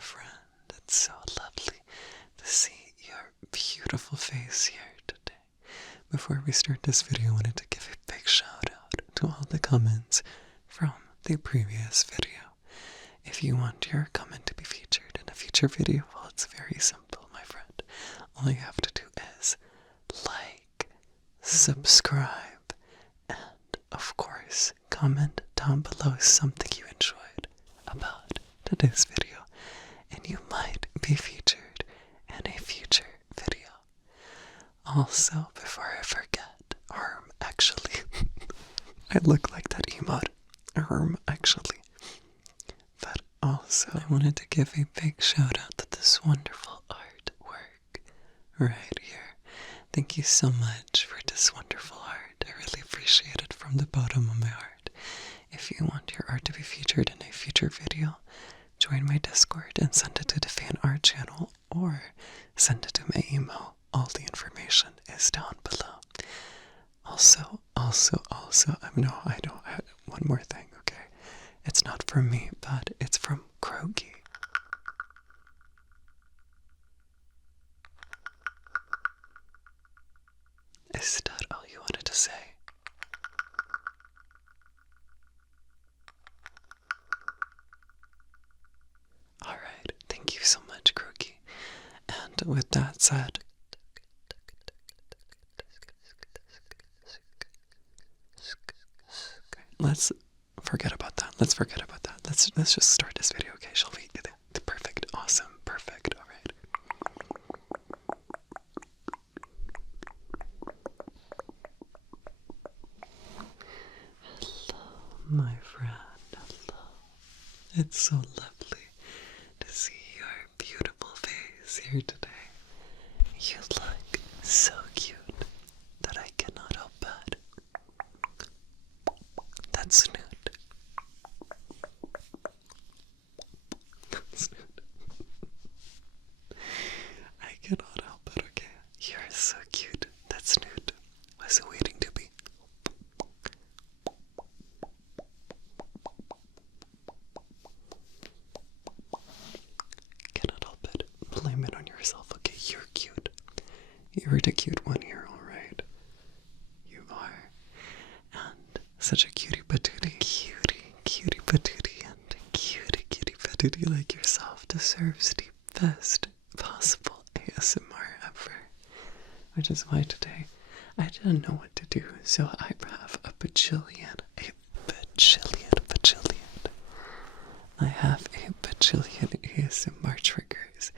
friend. It's so lovely to see your beautiful face here today. Before we start this video, I wanted to give a big shout out to all the comments from the previous video. If you want your comment to be featured in a future video, well, it's very simple, my friend. All you have to do is like, subscribe, and of course, comment down below something you enjoyed about today's video, and you might be featured in a future video. Also, before I forget, actually, I look like that emote, actually. But also, I wanted to give a big shout out to this wonderful artwork right here. Thank you so much for this wonderful art. I really appreciate it from the bottom of my heart. If you want your art to be featured in a future video, join my Discord and send it to the fan art channel or send it to my email. All the information is down below. Also, one more thing, okay? It's not from me, but it's from Krogi. Is that all you wanted to say? Alright, thank you so much, Krogi. And with that said, let's forget about that. Let's just start this video, okay? Shall we? Perfect, awesome, perfect, alright. Hello, my friend, hello. It's so lovely to see your beautiful face here today. You look so cute that I cannot help but. That's Snoot. I cannot help it, okay? You're so cute. That's Snoot. Was waiting to be. Cannot help it. Blame it on yourself, okay? You're cute. You're the cute one here, alright? You are. And such a cutie patootie. Cutie patootie, and cutie patootie like yourself deserves the best possible ASMR ever. Which is why today I didn't know what to do, so I have a bajillion. I have a bajillion ASMR triggers,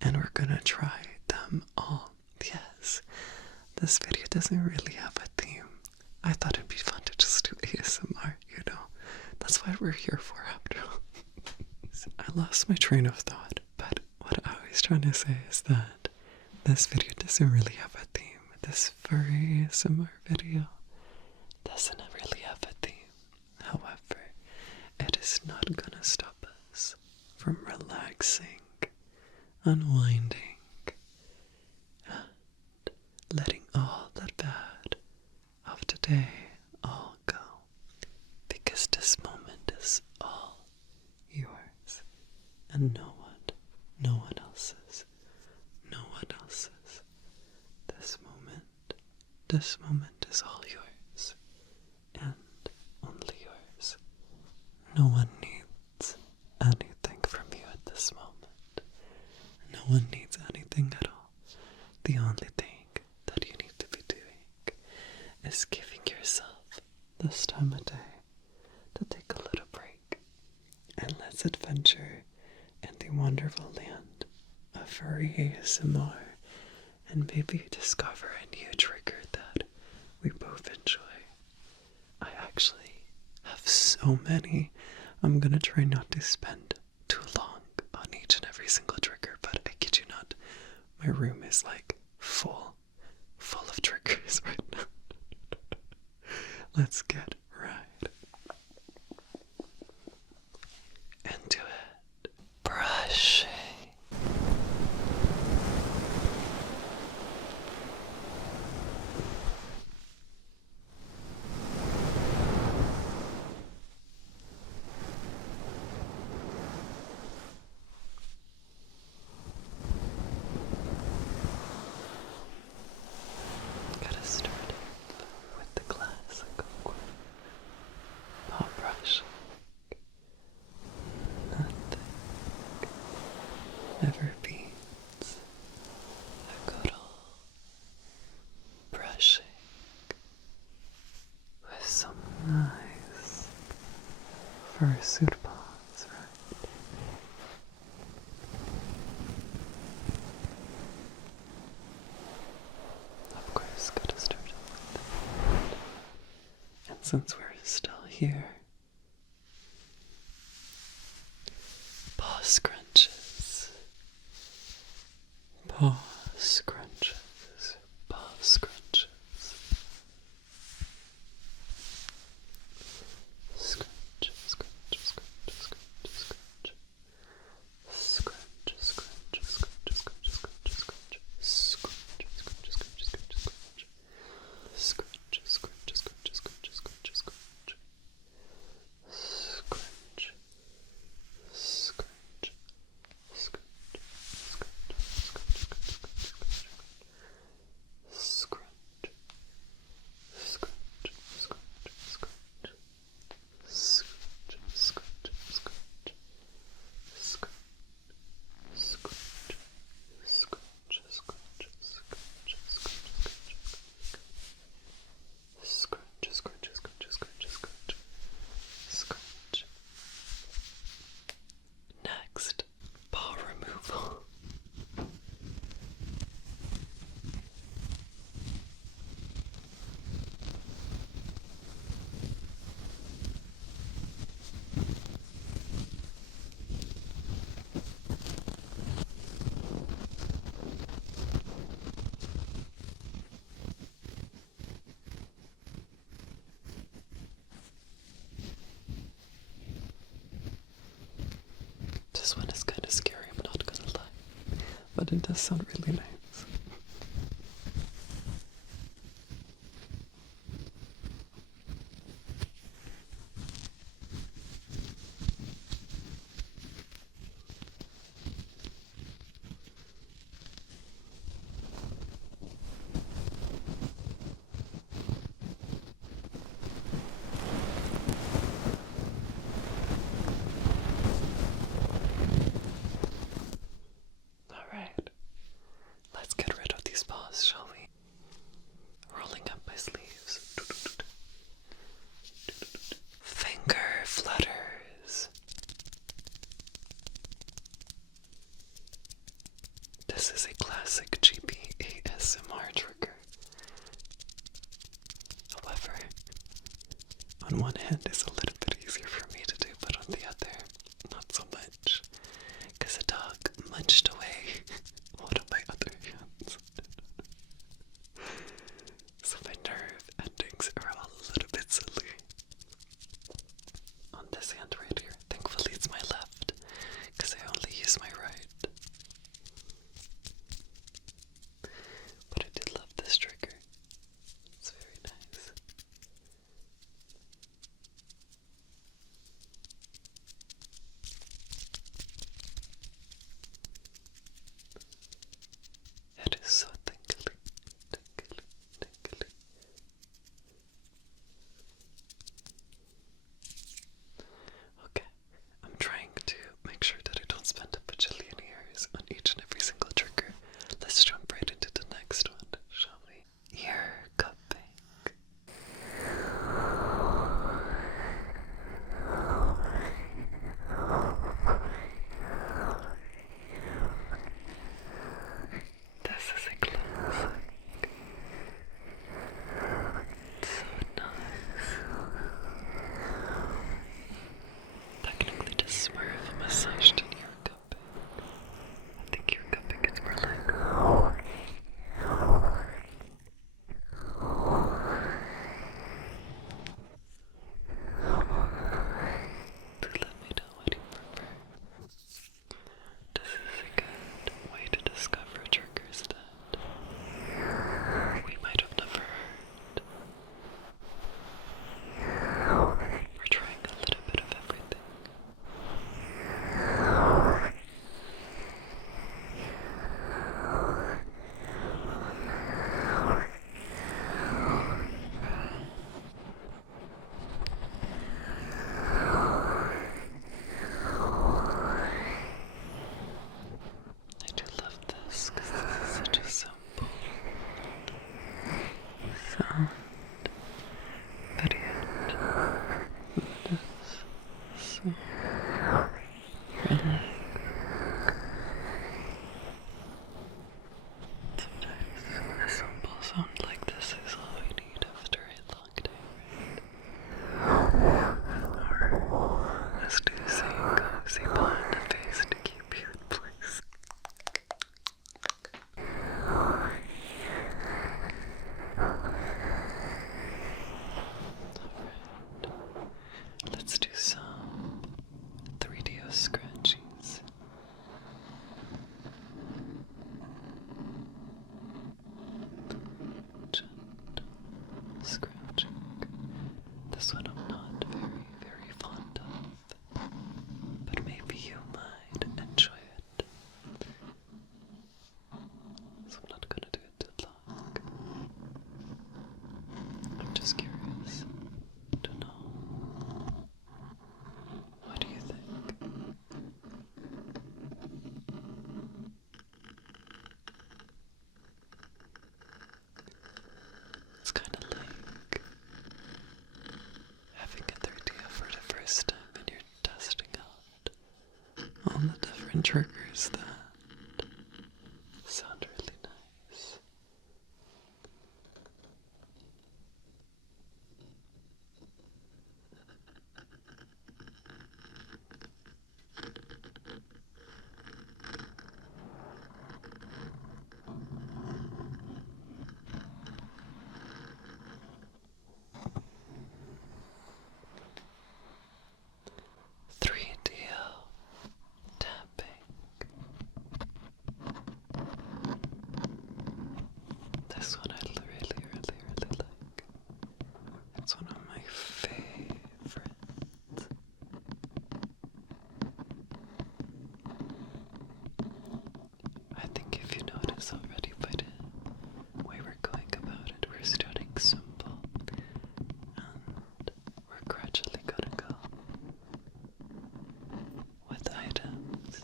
and we're gonna try them all. Yes, this video doesn't really have a theme. I thought it'd be fun to just do ASMR, you know? That's what we're here for after all. So I lost my train of thought, but what I was trying to say is that this video doesn't really have a theme. This furry ASMR video doesn't really have a theme. However, it is not gonna stop us from relaxing, unwinding, and letting all that bad of today all go, because this moment is all yours, and no one else's. This moment is all yours, and only yours. No one needs anything from you at this moment. No one needs anything at all. The only thing that you need to be doing is giving yourself this time of day to take a little break, and let's adventure in the wonderful land of furry ASMR and maybe discover a new trigger that we both enjoy. I actually have so many. I'm gonna try not to spend too long on each and every single trigger, but I kid you not, my room is like full of triggers right now. Let's get right into it. Brushing. suit paws, right? Of course, gotta start off with that. And since we're still here, paw scrunches. Paw scrunches. Paw scrunches. Scrunch, scrunch, scrunch, scrunch, scrunch. Scrunch, scrunch, scrunch, scrunch, scrunch, scrunch. Scrunch, scrunch, scrunch, scrunch, scrunch. Scrunch, scrunch, scrunch, scrunch, scrunch, scrunch. Scrunch. Scrunch. Next, paw removal. This one is kind of scary, I'm not gonna lie, but it does sound really nice. Alright, let's get rid of these paws, shall we? Rolling up my sleeves. Finger flutters. This is a classic GB ASMR trigger. However, on one hand it's a little bit easier for me to do, but on the other, not so much. Because a dog munched away one of my other hands. So my nerve endings are all a little bit silly. On this hand right here, thankfully it's my left, because I only use my right. But I did love. triggers that sound really nice. Tapping. This one I really like. It's one of my favorites. I think if you notice already by the way we're going about it, we're starting simple and we're gradually gonna go with items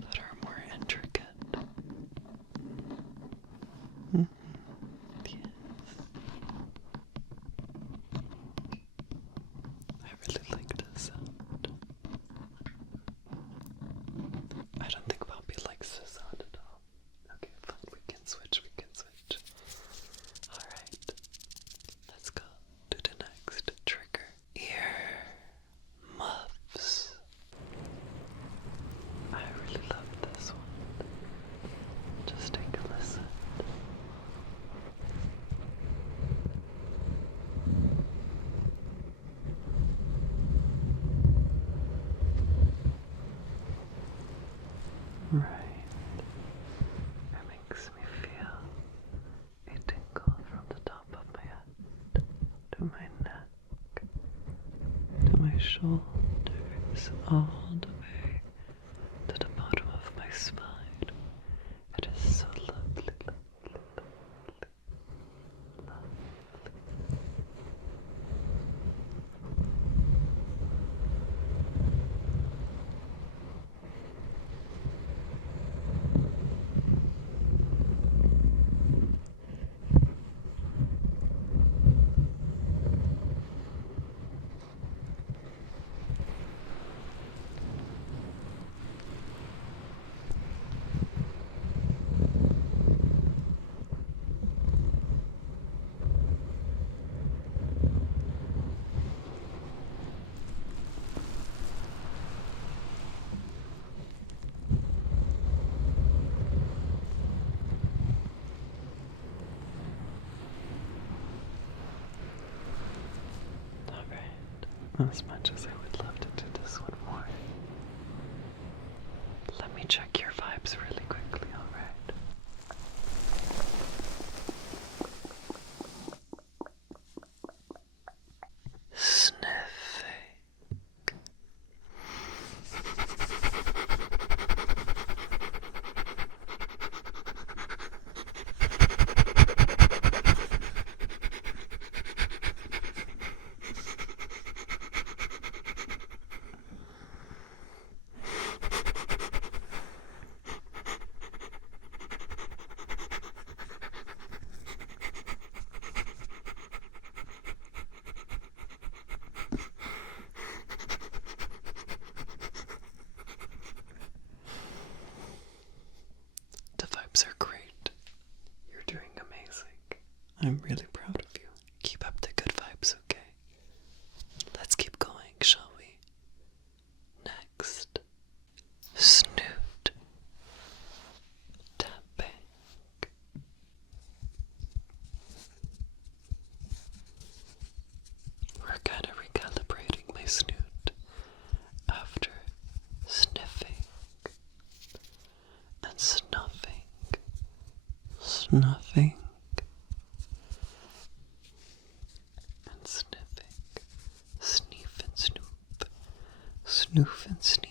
that are more intricate. Yes. I really like this sound. I don't think Poppy likes this sound at all. Okay, fine, we can switch. Alright, let's go to the next trigger. Ear muffs. I really love this one. Just take a listen. Right. It makes me feel a tingle from the top of my head to my neck, to my shoulders, all the way to the bottom of my spine. It is so lovely. As much as I would love to do this one more, let me check your vibes really quickly, alright? Sniffing. The vibes are great. You're doing amazing. I'm really proud of you. Keep up the good vibes, okay? Let's keep going, shall we? Next, snoot tapping. We're kind of recalibrating my snoot after sniffing and snuffing, snuffing and sniffing, sniff and snoop, snoof and sneep.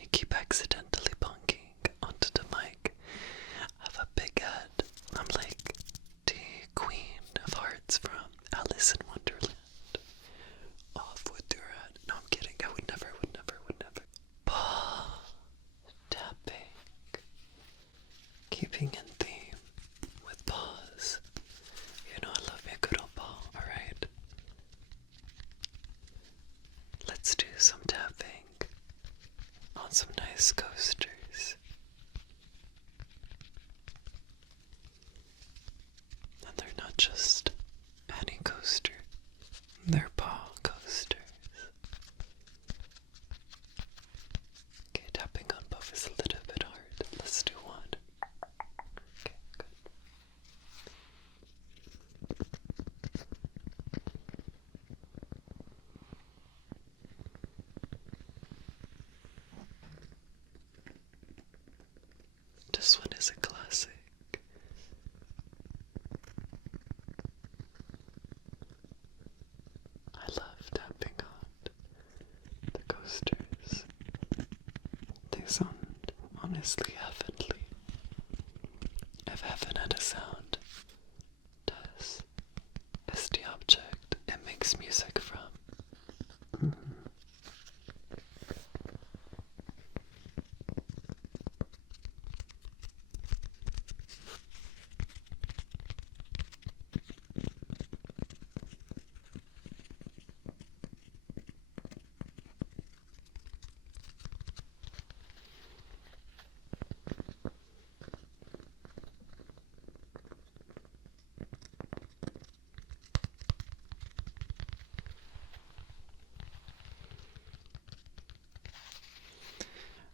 I keep accidentally bonking onto just any coaster. They're paw coasters. Okay, tapping on both is a little bit hard. Let's do one. Okay, good. This one is a classic. I love tapping on the coasters. They sound honestly heavenly. If heaven had a sound, this is the object it makes music from.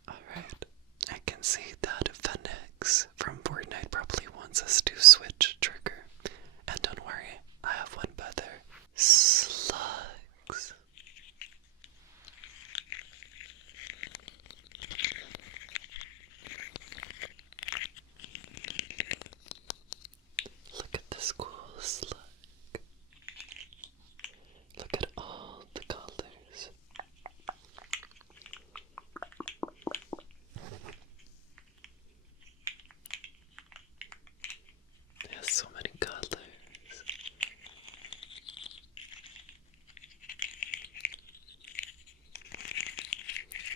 Alright, I can see that Phoenix from Fortnite probably wants us to switch trigger. And don't worry, I have one better. Slugs. Look at this cool slug. Look at all the colors. It has so many colors.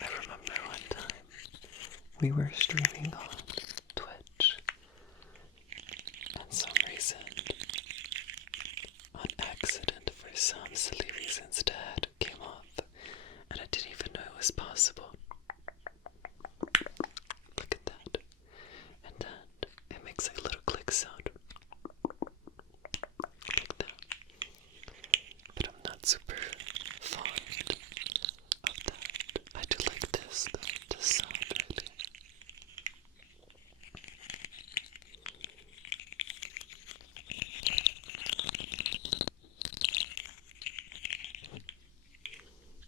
I remember one time we were streaming on Twitch, and some reason, on accident, for some silly reasons, the head came off, and I didn't even know it was possible. Look at that. And then it makes a little click sound. Like that. But I'm not super fond of that. I do like this though, this sound really.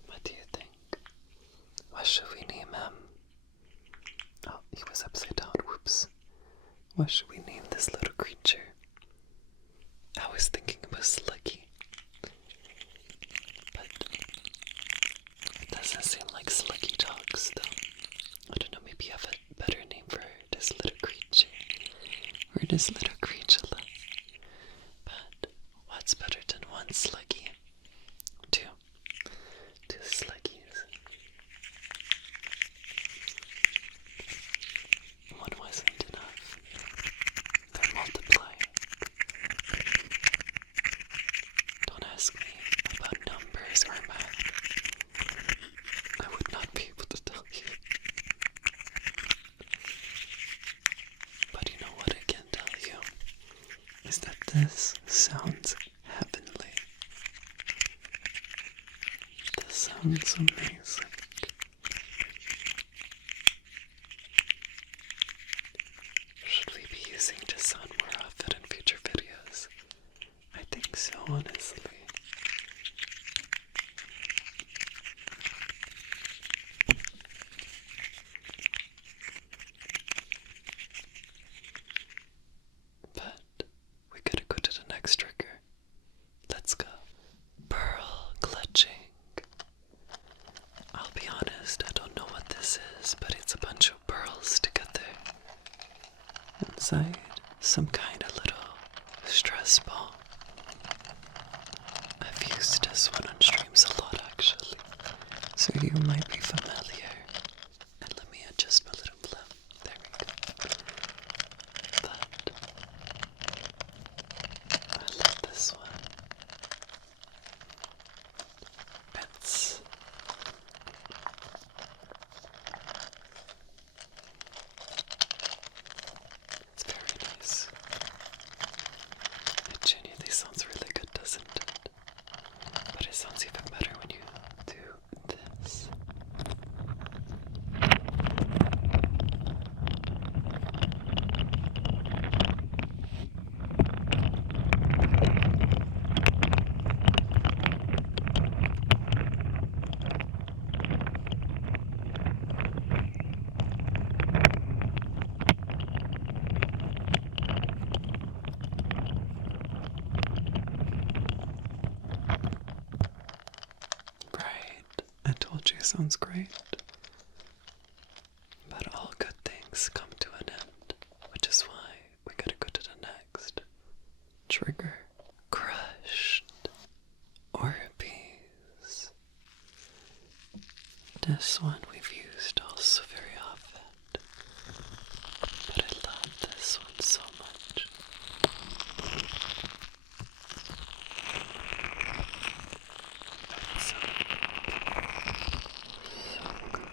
What do you think? What should we name him? Oh, he was upside down, whoops. What should we name this little creature? I was thinking it was Sluggy. But it doesn't seem like Sluggy talks though. I don't know, maybe you have a better name for this little creature. Or this little creature. But what's better than one Sluggy? Two. Two Sluggies. One wasn't enough. They're multiplying. Don't ask me about numbers or math. I would not be able to tell you. But you know what I can tell you? Is that this sounds heavenly. This sounds amazing. Should we be using this sound more often in future videos? I think so, honestly. But we gotta go to the next trigger. Let's go. Pearl clutching. I'll be honest, I don't know what this is, but it's a bunch of pearls together. Inside, some kind of little stress ball. I've used this one on streams a lot actually, so you might be familiar. And let me adjust my little flap. There we go. But I love this one. It's very nice. I sounds great. But all good things come to an end, which is why we gotta go to the next trigger. Crushed Orbeez. This one we've used also very often, but I love this one so much. It's so good.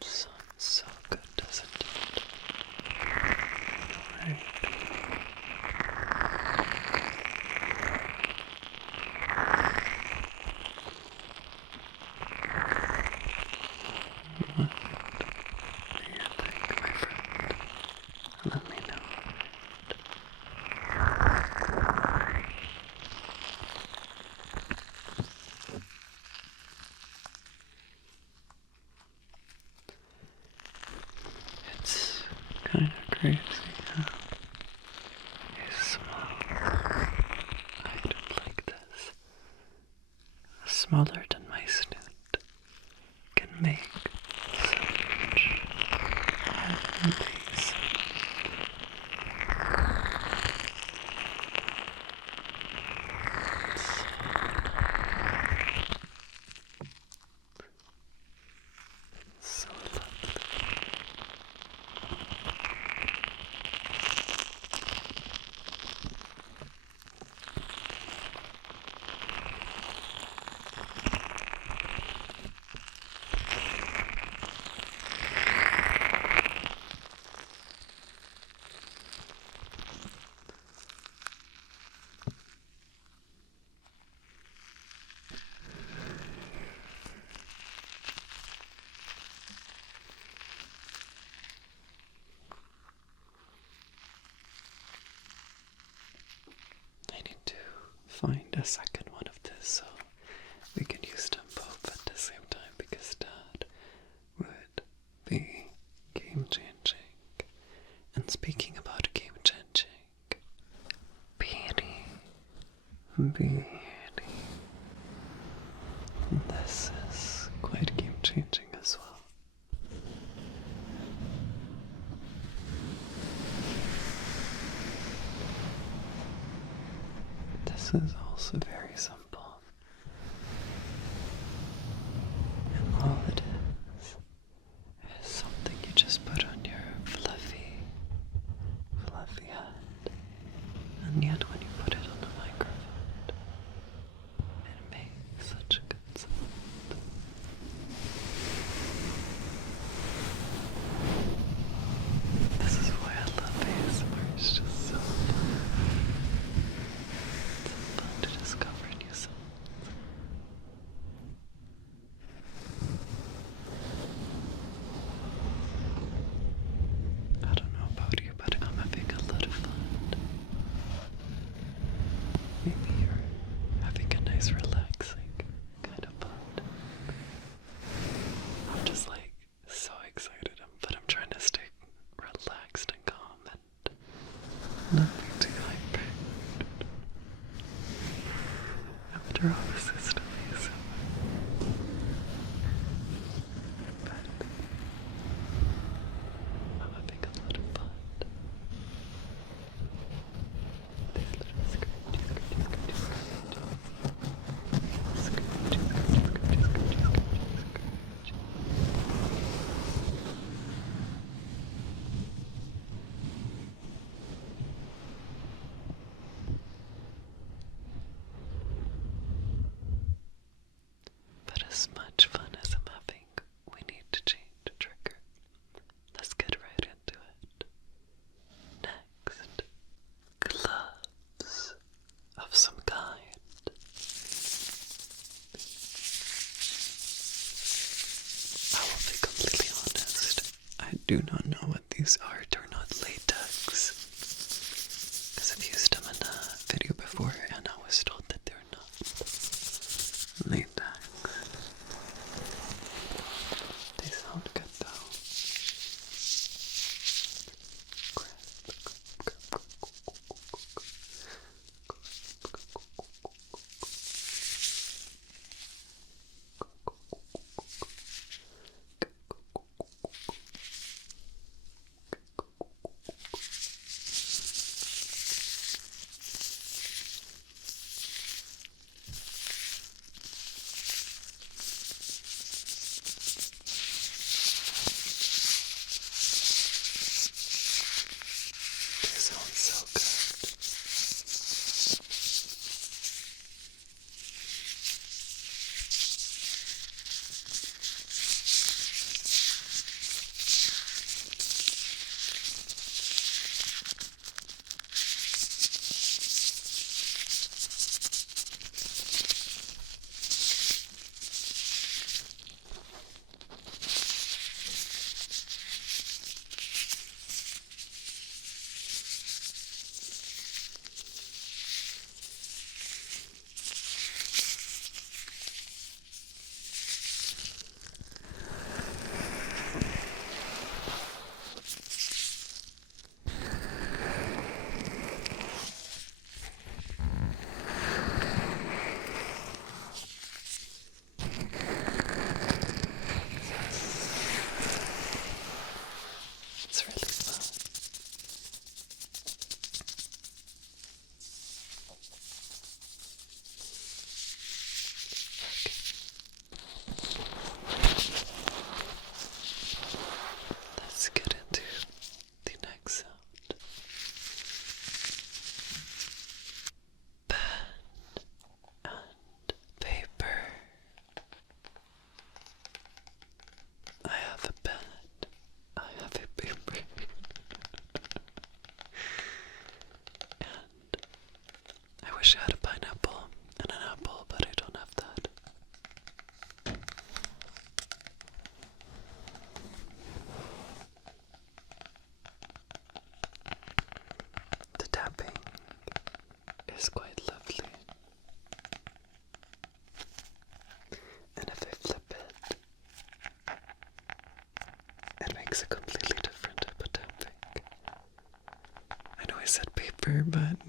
Sounds so good, doesn't it? Right. What do you think, my friend? Let me know. It's kind of crazy how a small item like this, smaller than my snoot, can make such amazing so lovely. I need to find a second one of this so we can use them both at the same time, because that would be game changing. And speaking about game changing, beauty. This is quite game changing as well. This is also very simple. And all it is something you just put on your fluffy head. And yet when you put it on the microphone, it makes such a good sound. This is why I love ASMR. It's just so fun. It's fun to discover new sounds. I don't know about you, but I'm having a lot of fun. Maybe you're having a nice relaxing kind of fun. I'm just like so excited, but I'm trying to stay relaxed and calm and not be too hyper. After all, this is still easy. But I'm having a lot of fun. These little scratchy, scratchy, scratchy. But as much fun as I'm having, we need to change the trigger. Let's get right into it. Next, gloves of some kind. I will be completely honest, I do not know what these are. They're not latex. Because I've used them in a video before and I was told that they're not latex. They sound good though.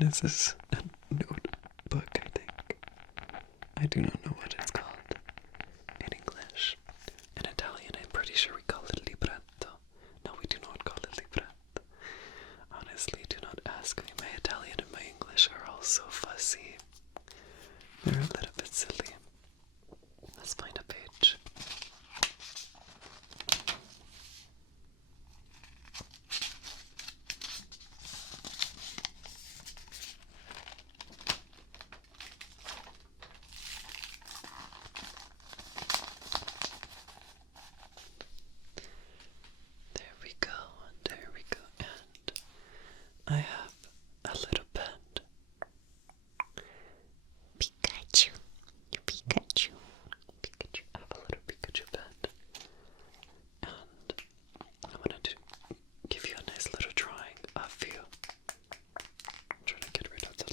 This is a notebook, I think. I do not know what it's called in English. In Italian, I'm pretty sure we call it libretto. No, we do not call it libretto. Honestly, do not ask me. My Italian and my English are all so fuzzy. They're a little bit silly. Let's find a page. There we go, and I have a little pen. Pikachu, Pikachu, Pikachu. I have a little Pikachu pen, and I wanted to give you a nice little drawing of you. I'm trying to get rid of the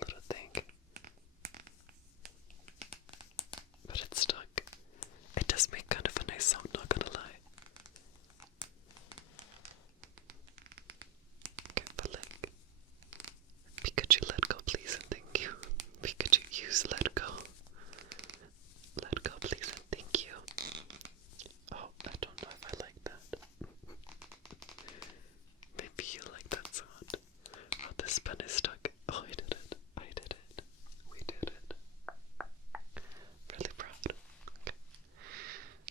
little thing, but it's stuck. It does make kind of a nice sound, not gonna lie. Okay, but like, Pikachu, let go, please, and thank you. Pikachu, use let go. Let go, please, and thank you. Oh, I don't know if I like that. Maybe you like that sound. Oh, this pen is stuck. Oh, I did it. I did it. We did it. Really proud. Okay.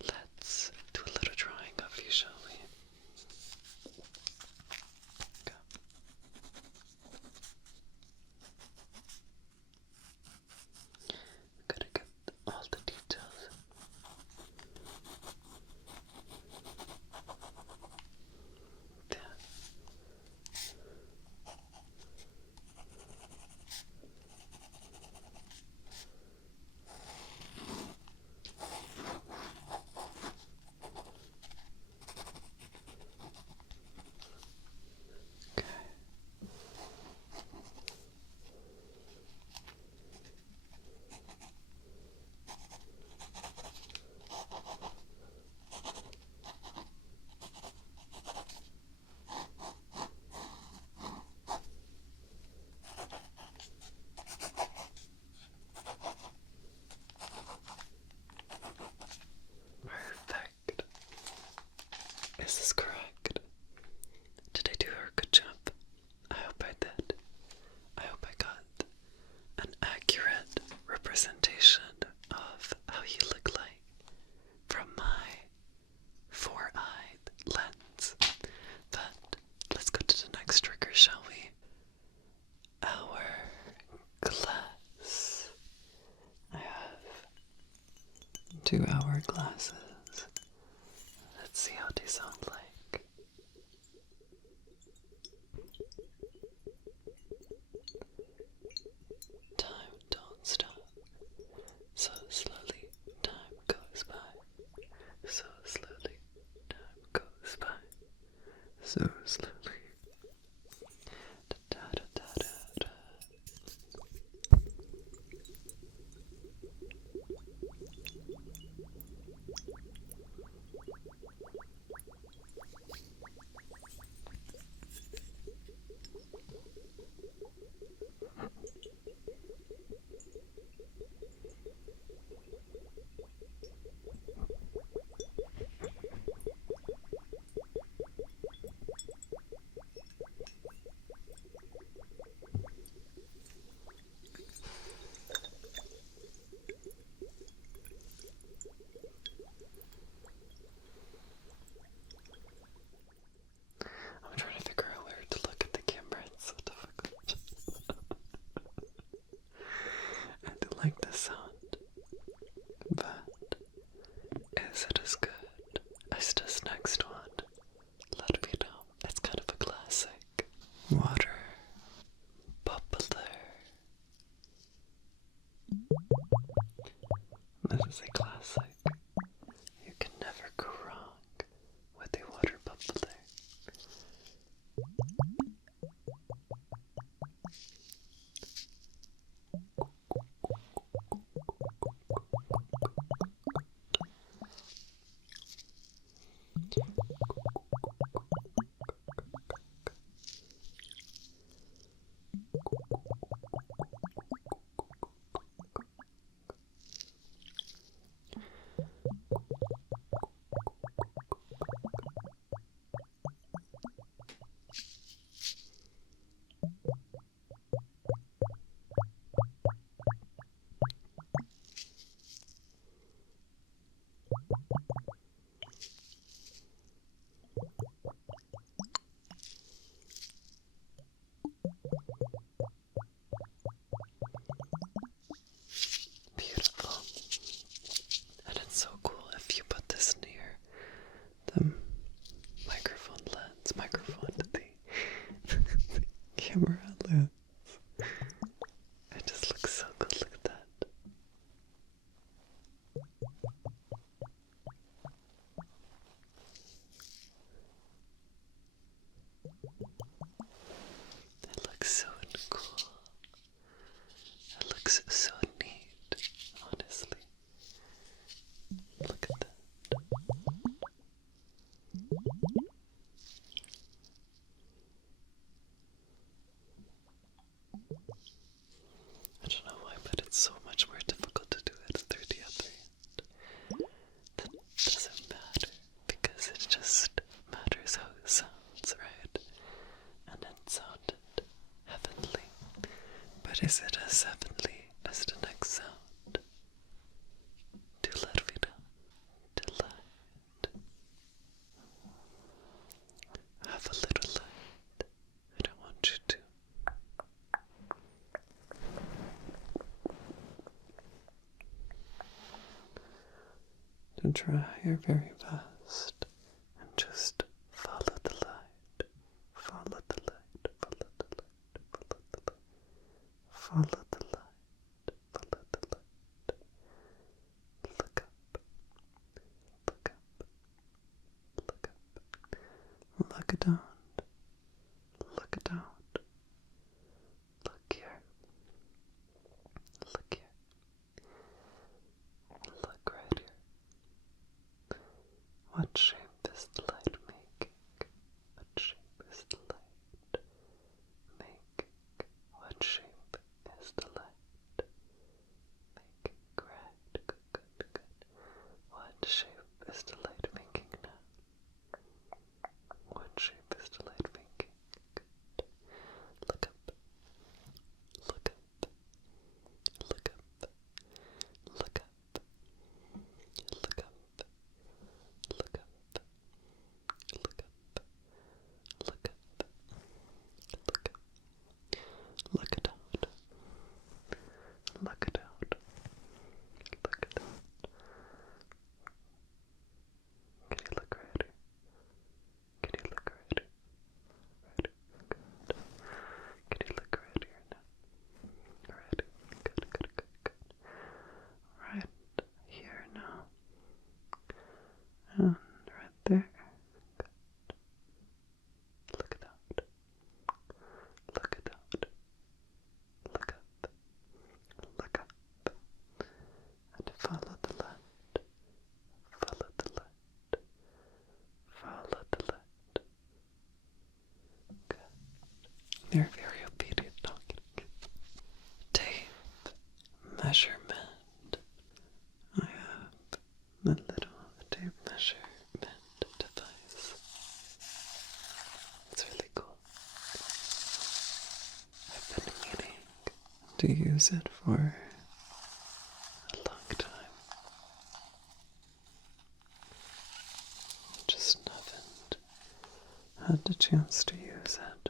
Let's do a little drawing of you, shall we? Go. Gotta get all the details. There. Okay. Perfect. Is this correct? Did I do a good job? I hope I did. I hope I got an accurate representation of how you look like from my four-eyed lens. But let's go to the next trigger, shall we? Our glass. I have 2 hourglasses. Let's see how they sound like. Time don't stop. So slowly time goes by. So slowly time goes by. So slowly. Da, da, da, da, da. I'm trying to figure out where to look at the camera. It's so difficult. I do like the sound, but is it as good as this next one? Let me know. It's kind of a classic. Water bubbler. This is a classic. You can never go wrong with a water bubbler. It looks so cool. It looks so neat, honestly. Look at that. I don't know why, but it's so much more difficult to do it through the other end. That doesn't matter, because it just matters how it sounds, right? And it sounded heavenly. But is it as heavenly as the next sound? Do let me know. Delight. Have a little light. I don't want you to. To try your very best and just follow the light. Follow the light. Follow the light. Follow the light. Follow the light. Follow the light. Look up. Look up. Look up. Look down. Look down. Look here. Look here. Look right here. What shape is the light making? What shape is the light making? What shape is the light making? Great, good, good, good. What shape is the light making now? What shape is the light making? Good. Look up. Look up. Look up. Look up. Look up. Look up. Look up. Look up. Look up. Look it out. Look it out. Look it out. Can you look right here? Can you look right here? Right here. Good. Can you look right here now? Right. Good, good, good, good. Right here now. And right there. Good. Look it out. Look it out. Look up. Look up. And follow the light. Follow the light. Follow the light. Good. You're very obedient, dog. Tape. Measurement. I have a little tape measurement device. It's really cool. I've been meaning to use it for a long time. Just haven't had the chance to use it.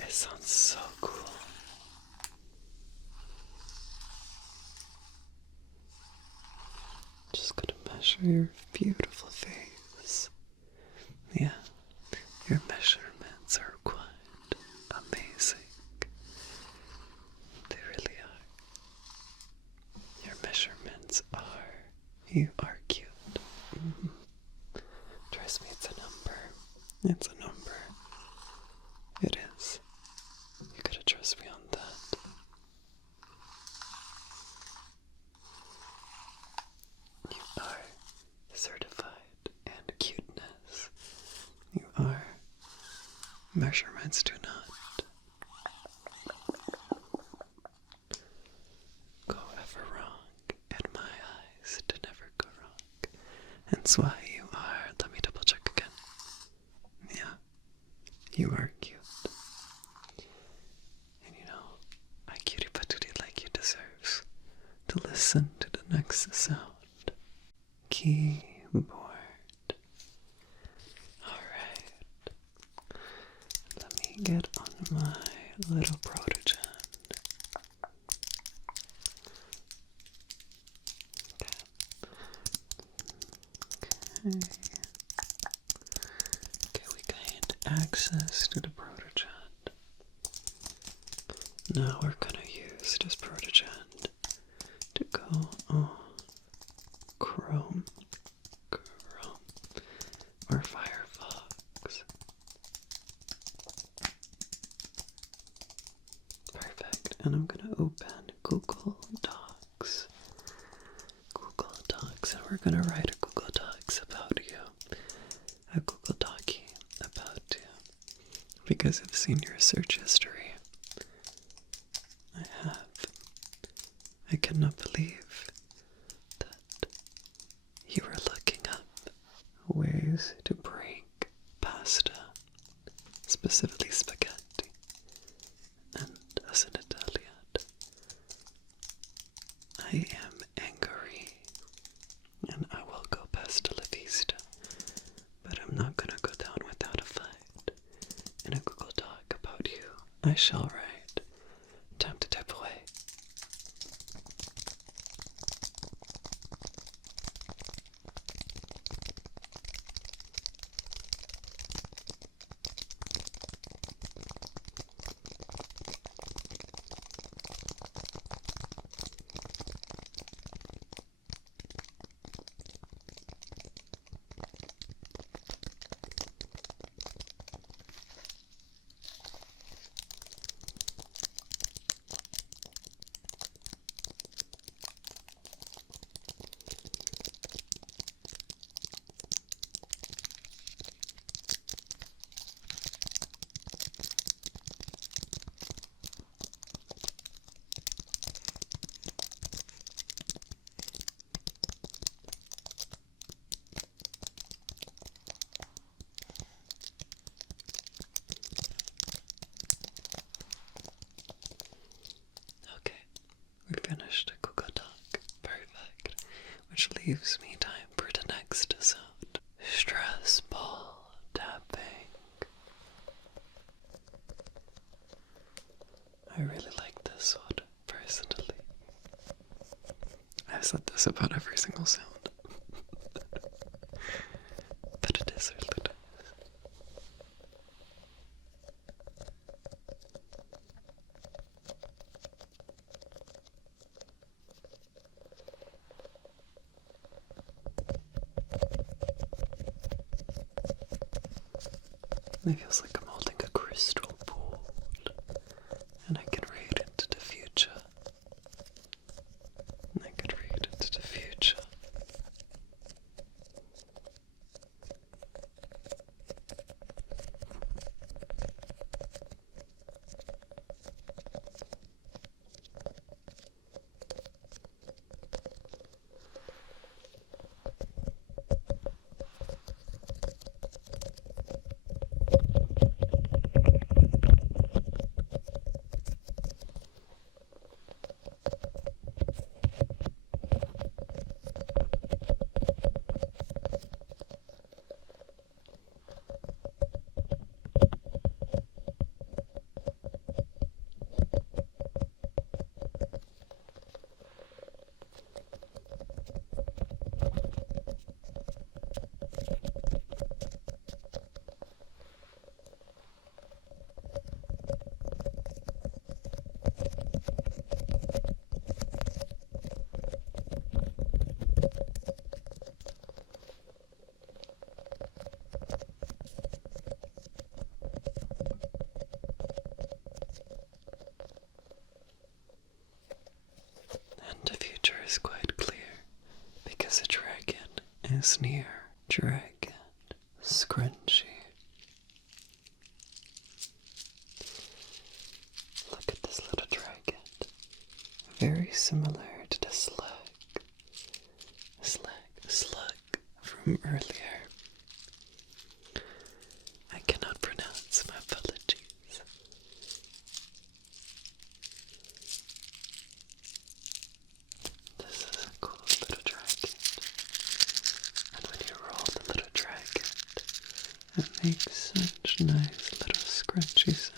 It sounds so cool. Just gonna measure your beautiful face. Yeah, your measurements are quite amazing. They really are. Your measurements are. You are cute. Mm-hmm. Trust me, it's a number. It's a number. It is. You gotta trust me on that. You are certified in cuteness. You are. Measurements do not go ever wrong. In my eyes, to never go wrong. That's why you are. Let me double check again. Yeah. You are cute. And you know, I cutie patootie like you deserve to listen to the next sound. Gibi. get on my little protogen. Okay. Okay, we gained access to the protogen. Now we're gonna use this protogen to go on Chrome or Firefox. Perfect. And I'm gonna open Google Docs. And we're gonna write a Google Docs about you. A Google Docie about you. Because I've seen your search history. I have. I cannot believe that you were looking up ways to break pasta, specifically spaghetti, and as an Italian, I am angry, and I will go pasta la vista, but I'm not gonna go down without a fight. In a Google Doc about you, I shall write. Time to type away. We finished a Google Doc. Perfect. Which leaves me time for the next sound. Stress ball tapping. I really like this one, personally. I've said this about every single sound. But it is really nice. It feels like I'm holding a crystal ball, and I can read into the future. And I can read into the future. The future is quite clear, because a dragon is near. Dragon scrunchy. Look at this little dragon. Very similar to the slug from earlier. I cannot pronounce, my apologies. This is a cool little dragon. And when you roll the little dragon, it makes such nice little scrunchy sounds.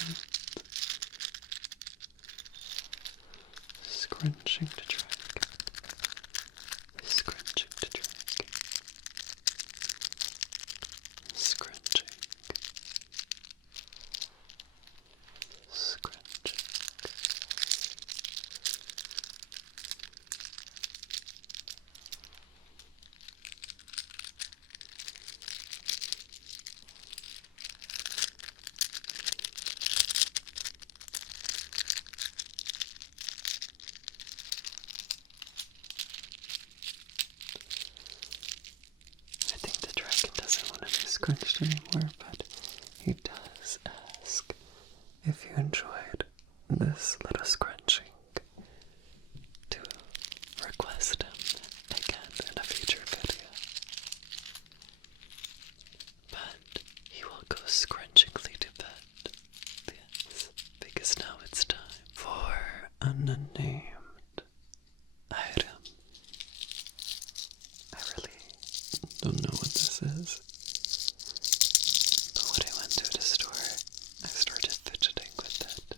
scrunched anymore, but he does ask if you enjoyed this little scrunching to request him again in a future video. But he will go scrunchingly to bed, yes, because now it's time for an unnamed item. I really don't know what this is, but when I went to the store, I started fidgeting with it,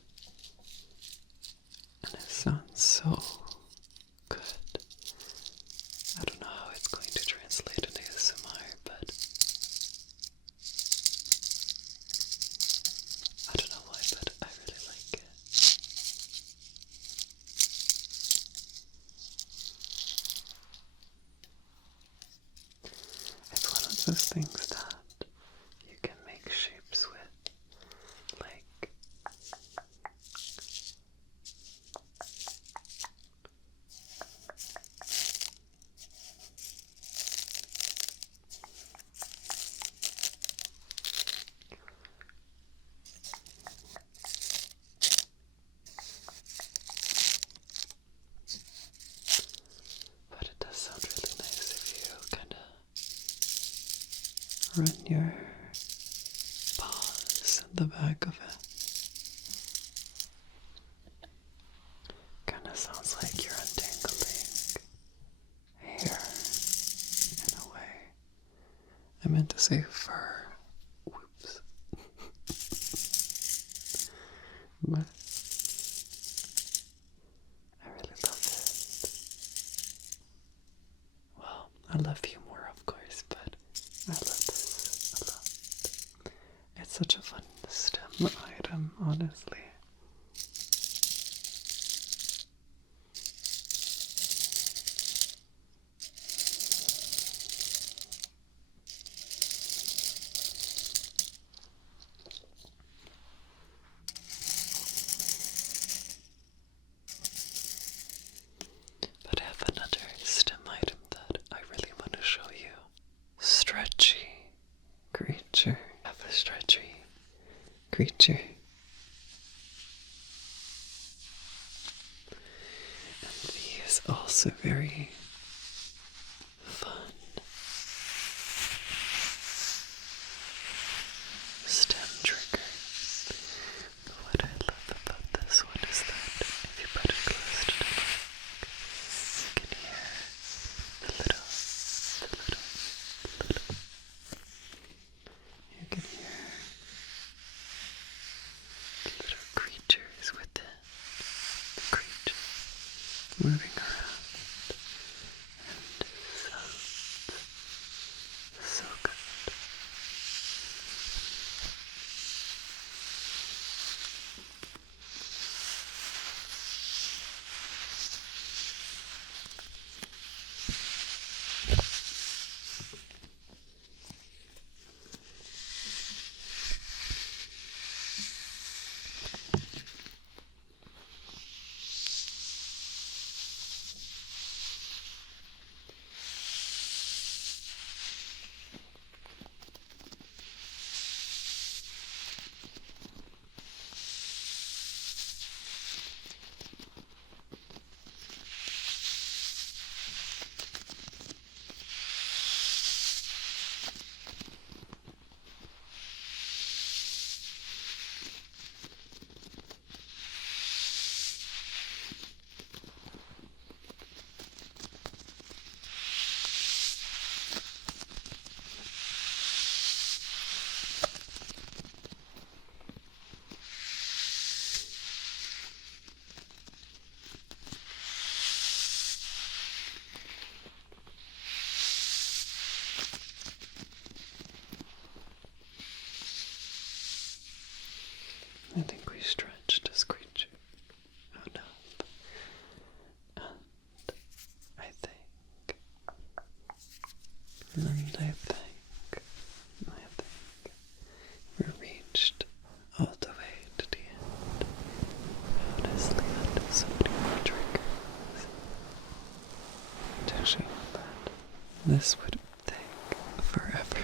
and it sounds so good. I don't know how it's going to translate in ASMR, but I don't know why, but I really like it. It's one of those things that you can make shapes with, like but it does sound really nice if you kind of run your paws in the back of it. Kind of sounds like you're untangling hair in a way. I meant to say fur. Whoops. But I really love it. Well, I love you more, of course, but I love this a lot. It's such a fun STEM item, honestly. But I have another STEM item that I really want to show you. Stretchy creature. I have a stretchy creature. And he is also very fun. STEM trigger. But what I love about this one is that if you put it close to the mic, you can hear the little, you can hear the little creatures within the creature moving around, and it sounds so good. I think we stretched this creature enough. And I think we reached all the way to the end. Honestly, I had so many more triggers to show that this would take forever.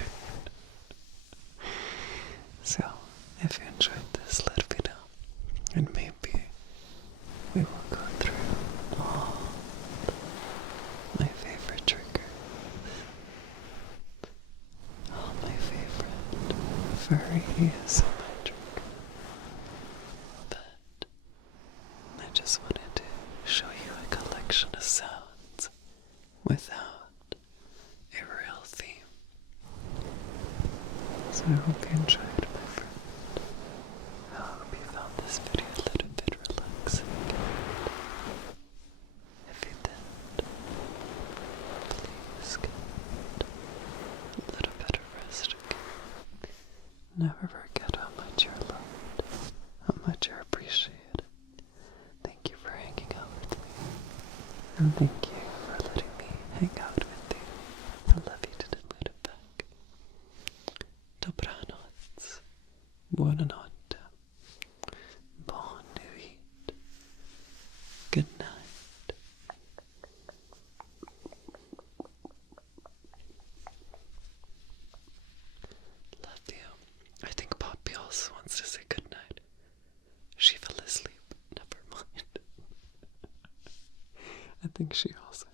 Furry is my drink. But I just wanted to show you a collection of sounds without a real theme. So I hope you enjoyed, my friend. I hope you found this video a little bit relaxing. If you did, please get a little bit of rest, okay? Never forget how much you're loved, how much you're appreciated. Thank you for hanging out with me. And thank you for letting me hang out with you. I love you to the moon and back. Dobranoc. Buonanotte. Bonne nuit. Good night. Love you. I think Poppy also wants to say good night. She fell asleep. Never mind. I think she also